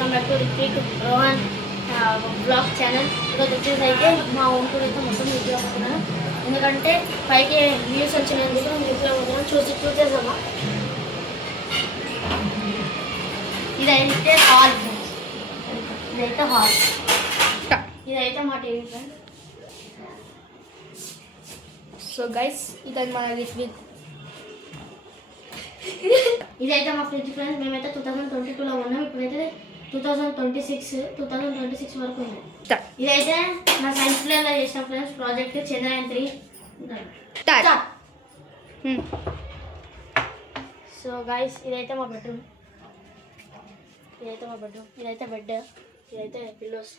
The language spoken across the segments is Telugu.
Welcome back to Rithvik Rohan blog channel. ఈరోజు వచ్చేసి అయితే మా ఊరు అయితే మొత్తం నిద్ర పోతున్నాను, ఎందుకంటే పైకి వ్యూస్ వచ్చినందుకు నిద్ర పోతున్నాను. చూసేసామా, ఇదైతే హాల్ ఫ్రెండ్స్, ఇదైతే హాల్, ఇదైతే మా టీవీ ఫ్రెండ్స్. సో గైస్, ఇదైతే మన రిత్విక్, ఇదైతే మా ఫ్రిడ్జ్ ఫ్రెండ్స్. మేమైతే 2022లో ఉన్నాం, ఇప్పుడైతే 2026 వరకు ఉన్నాం. ఇదైతే నా సైన్స్ ప్లేలో చేసిన friends project Chandrayaan 3. So guys, ఇదైతే మా బెడ్రూమ్, ఇదైతే బెడ్, ఇదైతే పిల్లోస్,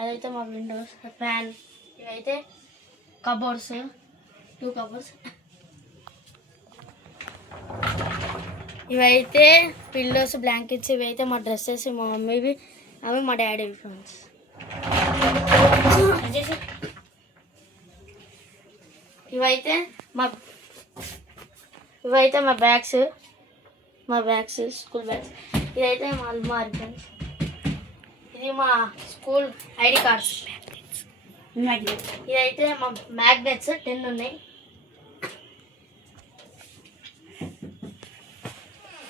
అదైతే మా విండోస్, ఫ్యాన్, ఇవైతే కబోర్డ్స్, 2 కబోర్డ్స్, ఇవైతే పిల్లోస్, బ్లాంకెట్స్, ఇవైతే మా డ్రెస్సెస్, మా మమ్మీవి, అవి మా డాడీవి ఫ్రెండ్స్. ఇవైతే మా బ్యాగ్స్, స్కూల్ బ్యాగ్స్. ఇదైతే మా అల్మారీ ఫ్రెండ్స్. ఇది మా స్కూల్ ఐడి కార్డ్స్. ఇదైతే మా మ్యాగ్నెట్స్ 10 ఉన్నాయి.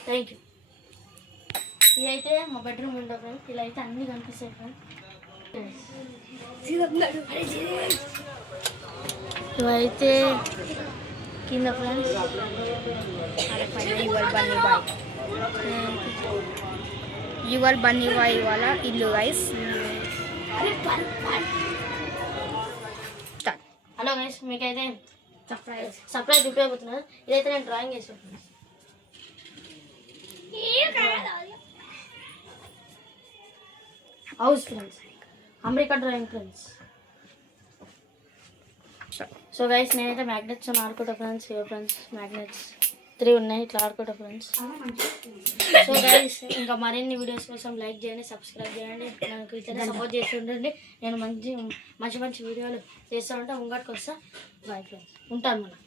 Thank you. ఇదైతే మా బెడ్రూమ్ విండో ఫ్రెండ్స్. ఇలా అయితే అన్నీ కనిపిస్తాయి ఫ్రెండ్స్. ఇవైతే కింద ఫ్రెండ్స్, యువర్ బన్నీ బాయ్ వాళ్ళ ఇల్లు గైస్. హలో గైస్, మీకైతే సర్ప్రైజ్ చూపించబోతున్నారు. ఇదైతే నేను డ్రాయింగ్ చేసాను friends. House friends, America drawing friends. So guys, నేనైతే మ్యాగ్నెట్స్ ఆడుకుంటా ఫ్రెండ్స్. ఫ్రెండ్స్ మ్యాగ్నెట్స్ 3 ఉన్నాయి, ఇట్లా ఆడుకుంటా ఫ్రెండ్స్. సో గైస్, ఇంకా మరిన్ని వీడియోస్ కోసం లైక్ చేయండి, సబ్స్క్రైబ్ చేయండి, నాకు ఇట్లా సపోర్ట్ చేస్తూ ఉండండి. నేను మంచి వీడియోలు చేస్తూ ఉంటా, ముంగటికి వస్తా. బాయ్ ఫ్రెండ్స్, ఉంటాను మనం.